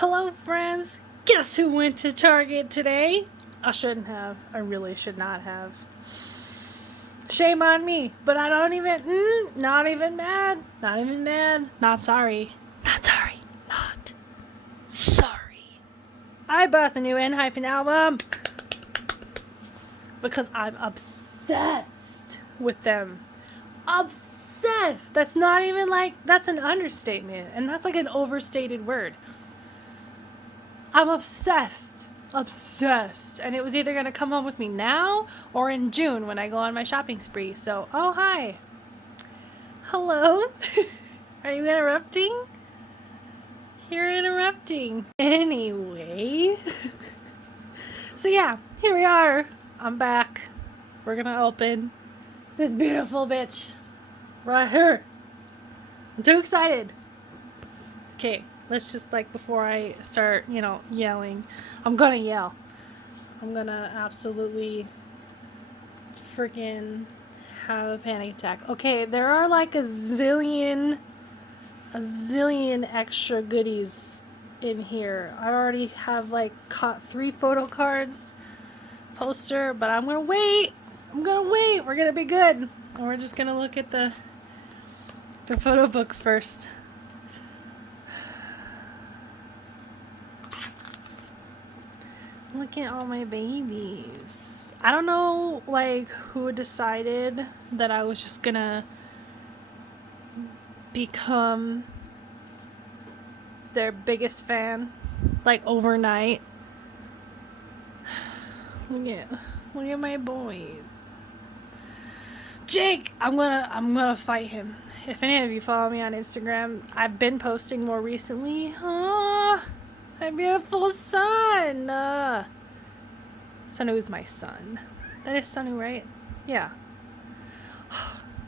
Hello, friends. Guess who went to Target today? I shouldn't have. I really should not have. Shame on me. But I don't even. Not even mad. Not even mad. Not sorry. Not sorry. Not sorry. I bought the new Enhypen album because I'm obsessed with them. Obsessed. That's not even like. That's an understatement. And that's like an overstated word. I'm obsessed. Obsessed. And it was either going to come home with me now or in June when I go on my shopping spree. So, oh, hi. Hello. Are you interrupting? You're interrupting. Anyway. So, yeah, here we are. I'm back. We're going to open this beautiful bitch right here. I'm too excited. Okay. Let's just, before I start, yelling. I'm gonna yell. I'm gonna absolutely freaking have a panic attack. Okay, there are a zillion extra goodies in here. I already have, caught 3 photo cards, poster, but I'm gonna wait. We're gonna be good. And we're just gonna look at the photo book first. Look at all my babies. I don't know, who decided that I was just gonna become their biggest fan, overnight. Look at my boys. Jake, I'm gonna fight him. If any of you follow me on Instagram, I've been posting more recently. My beautiful son. Sunu is my son. That is Sunu, right? Yeah.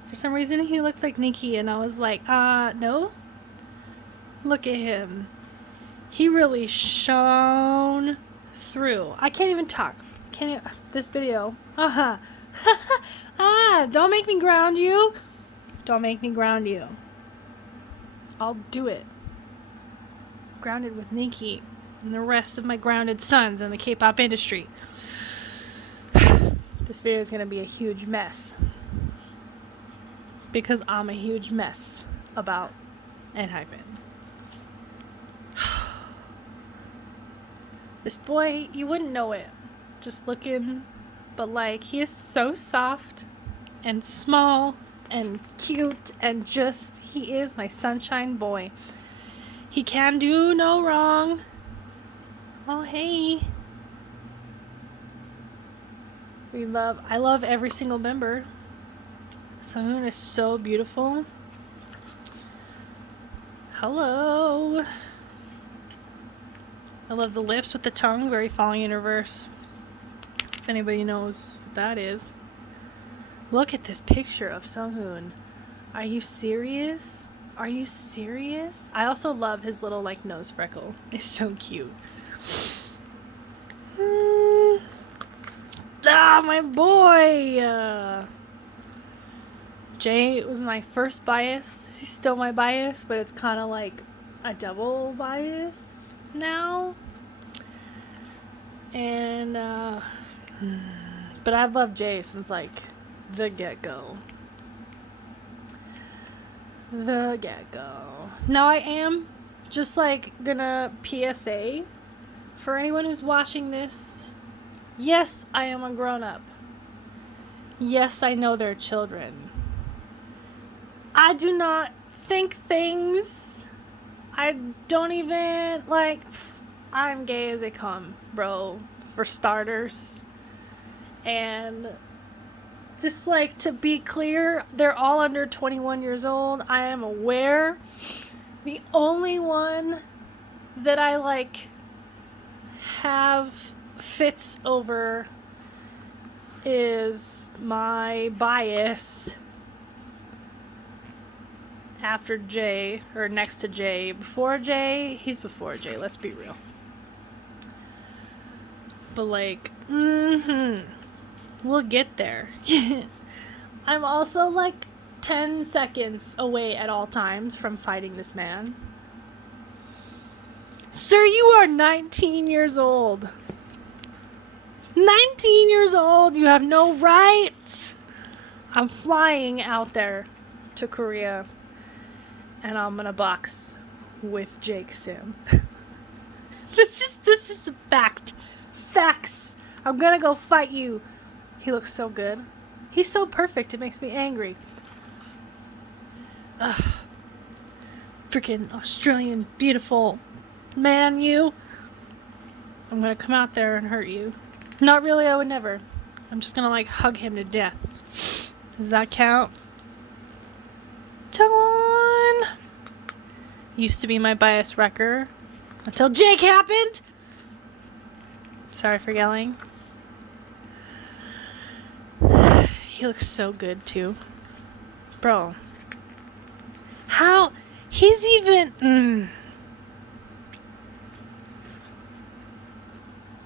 For some reason, he looked like Nikki, and I was like, no. Look at him. He really shone through. I can't even talk. This video. Don't make me ground you. Don't make me ground you. I'll do it. Grounded with Nikki and the rest of my grounded sons in the K-pop industry. This video is going to be a huge mess because I'm a huge mess about Enhypen. This boy, you wouldn't know it just looking, but he is so soft and small and cute and he is my sunshine boy. He can do no wrong. Oh, hey. I love every single member. Someone is so beautiful. Hello. I love the lips with the tongue, very Fall Universe. If anybody knows what that is. Look at this picture of Sunghoon. Are you serious? Are you serious? I also love his little nose freckle. It's so cute. My boy! Jay was my first bias. He's still my bias, but it's kind of a double bias now. And, but I've loved Jay since, the get-go. Now I am just gonna PSA for anyone who's watching this. Yes, I am a grown-up. Yes, I know they're children. I do not think things. I don't even I'm gay as they come, bro, for starters. And just to be clear, they're all under 21 years old. I am aware. The only one that I have fits over is my bias after Jay, or next to Jay. Before Jay, he's before Jay, let's be real. But we'll get there. I'm also 10 seconds away at all times from fighting this man. Sir, you are 19 years old. 19 years old. You have no right. I'm flying out there to Korea, and I'm gonna box with Jake Sim. This is a fact. Facts. I'm gonna go fight you. He looks so good. He's so perfect. It makes me angry. Ugh. Freaking Australian beautiful man, you. I'm gonna come out there and hurt you. Not really, I would never. I'm just gonna like hug him to death. Does that count? Taiwan! Used to be my bias wrecker until Jake happened. Sorry for yelling. He looks so good too. Bro. How? He's even...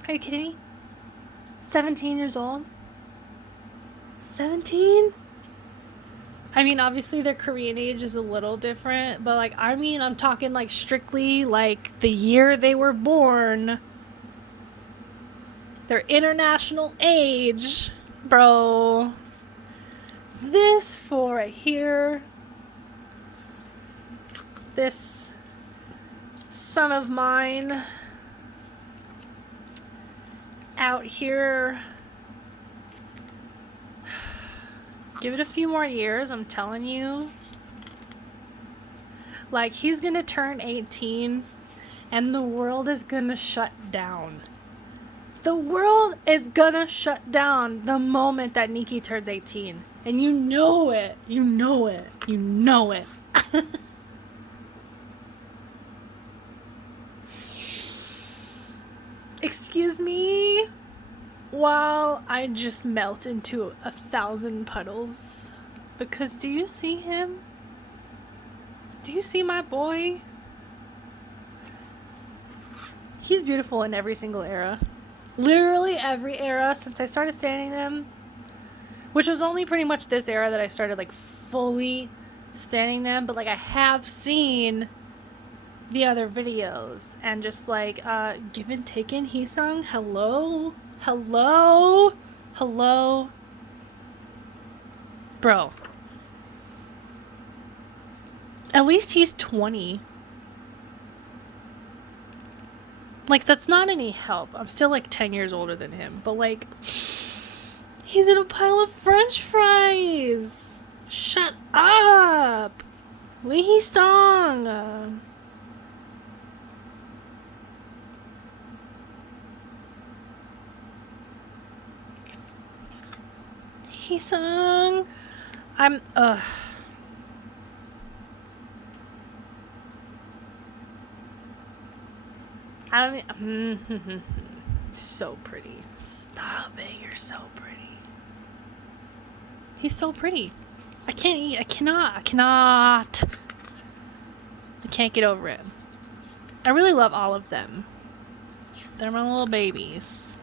Are you kidding me? 17 years old? 17? I mean, obviously their Korean age is a little different, but like, I mean, I'm talking like strictly like the year they were born. Their international age. Bro. This fool right here. This son of mine out here. Give it a few more years, I'm telling you. Like, he's gonna turn 18 and the world is gonna shut down. The world is gonna shut down the moment that Nikki turns 18. And you know it. You know it. You know it. Excuse me? While I just melt into 1,000 puddles. Because do you see him? Do you see my boy? He's beautiful in every single era. Literally every era since I started standing them. Which was only pretty much this era that I started like fully standing them. But like I have seen the other videos. And just like Give and Taken, he sung hello. Hello? Hello? Bro. At least he's 20. Like, that's not any help. I'm still like 10 years older than him. But like, he's in a pile of french fries. Shut up. Lee Hee Song. Hee Song. I don't. So pretty. Stop it. You're so pretty. He's so pretty. I cannot. I can't get over it. I really love all of them. They're my little babies.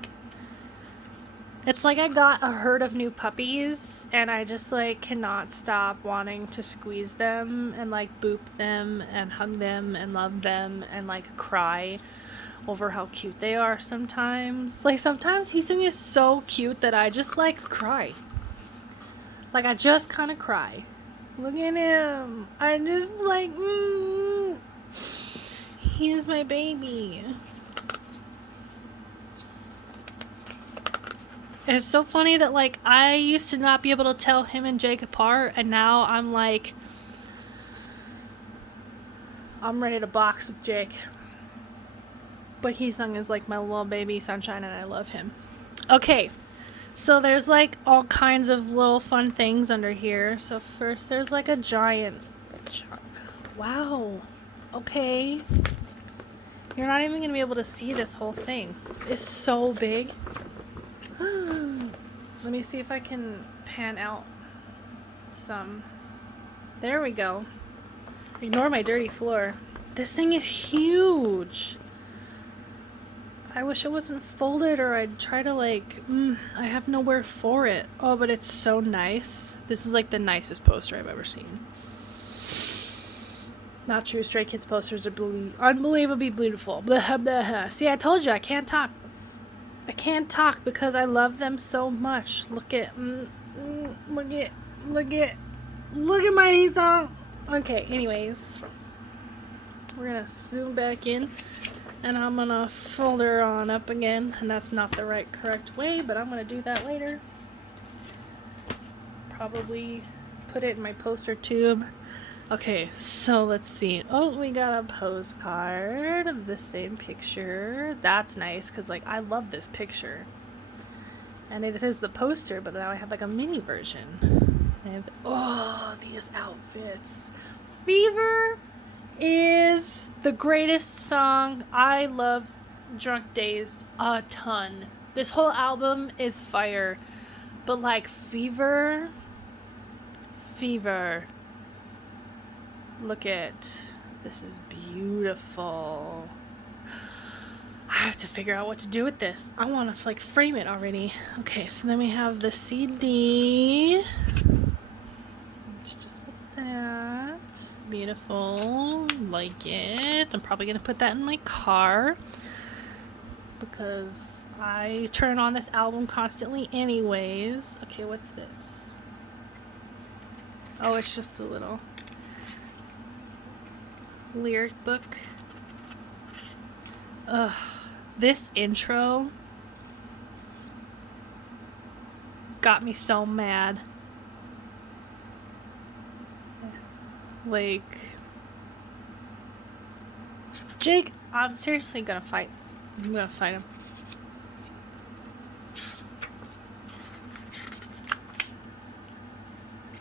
It's like I got a herd of new puppies and I just like cannot stop wanting to squeeze them and like boop them and hug them and love them and like cry over how cute they are sometimes. Like sometimes Heesung is so cute that I just like cry. Like I just kind of cry. Look at him. I just like he is my baby. It's so funny that like I used to not be able to tell him and Jake apart and now I'm like I'm ready to box with Jake. But Heesung is like my little baby sunshine and I love him. Okay, so there's like all kinds of little fun things under here. So first there's like a giant... Wow. Okay. You're not even going to be able to see this whole thing. It's so big. Let me see if I can pan out some. There we go. Ignore my dirty floor. This thing is huge. I wish it wasn't folded or I'd try to like, I have nowhere for it. Oh, but it's so nice. This is like the nicest poster I've ever seen. Not true. Stray Kids posters are unbelievably beautiful. Blah, blah, blah. See, I told you I can't talk. I can't talk because I love them so much. Look at my song. Okay, anyways, we're gonna zoom back in, and I'm gonna fold her on up again, and that's not the correct way, but I'm gonna do that later. Probably put it in my poster tube. Okay, so let's see. Oh, we got a postcard of the same picture. That's nice, because, like, I love this picture. And it is the poster, but now I have, like, a mini version. And, oh, these outfits. Fever is the greatest song. I love Drunk Dazed a ton. This whole album is fire. But, like, Fever... Look at this. Is beautiful. I have to figure out what to do with this. I want to like frame it already. Okay, so then we have the CD. Just like that. Beautiful. Like it. I'm probably gonna put that in my car because I turn on this album constantly anyways. Okay, what's this? Oh, it's just a little lyric book. Ugh, this intro got me so mad. Like, Jake, I'm seriously gonna fight. I'm gonna fight him.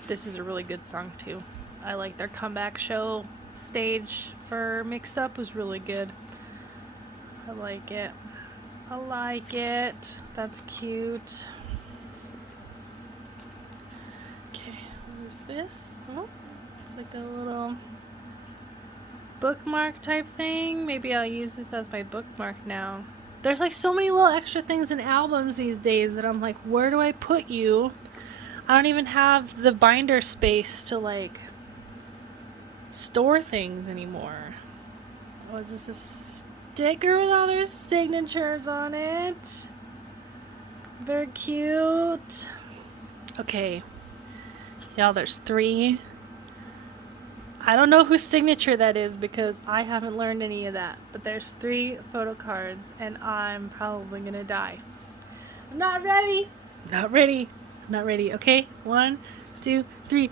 This is a really good song too. I like their comeback show stage for Mix Up was really good. I like it. I like it. That's cute. Okay, what is this? Oh, it's like a little bookmark type thing. Maybe I'll use this as my bookmark now. There's like so many little extra things in albums these days that I'm like, where do I put you? I don't even have the binder space to like store things anymore. Oh, is this a sticker with all their signatures on it? Very cute. Okay. Y'all, there's 3. I don't know whose signature that is because I haven't learned any of that. But there's 3 photo cards and I'm probably gonna die. I'm not ready. Not ready. Not ready. Okay. 1, 2, 3.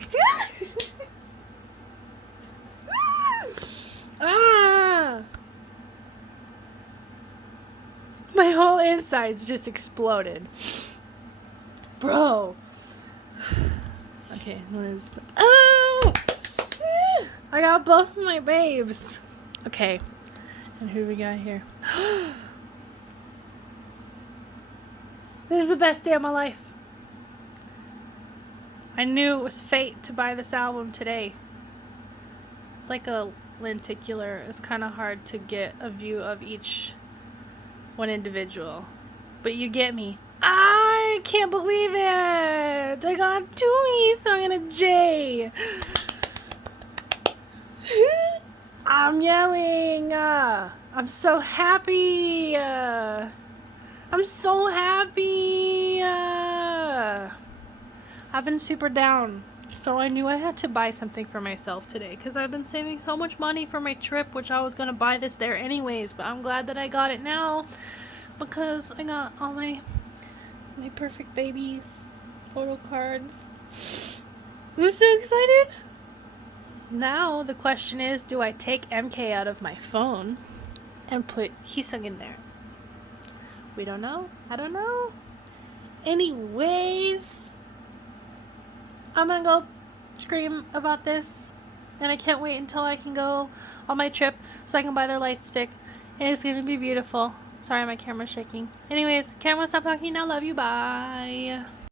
Ah! My whole insides just exploded. Bro. Okay, what is that? Oh! I got both of my babes. Okay. And who we got here? This is the best day of my life. I knew it was fate to buy this album today. It's like a lenticular. It's kind of hard to get a view of each one individual, but you get me. I can't believe it. I got 2 E sung and a J. I'm yelling. I'm so happy. I'm so happy. I've been super down. So I knew I had to buy something for myself today because I've been saving so much money for my trip, which I was going to buy this there anyways, but I'm glad that I got it now because I got all my perfect babies photo cards. I'm so excited. Now the question is, do I take MK out of my phone and put Hisung in there? We don't know. I don't know. Anyways, I'm gonna go scream about this, and I can't wait until I can go on my trip so I can buy their light stick, and it's gonna be beautiful. Sorry, my camera's shaking. Anyways, camera, stop talking now. Love you. Bye.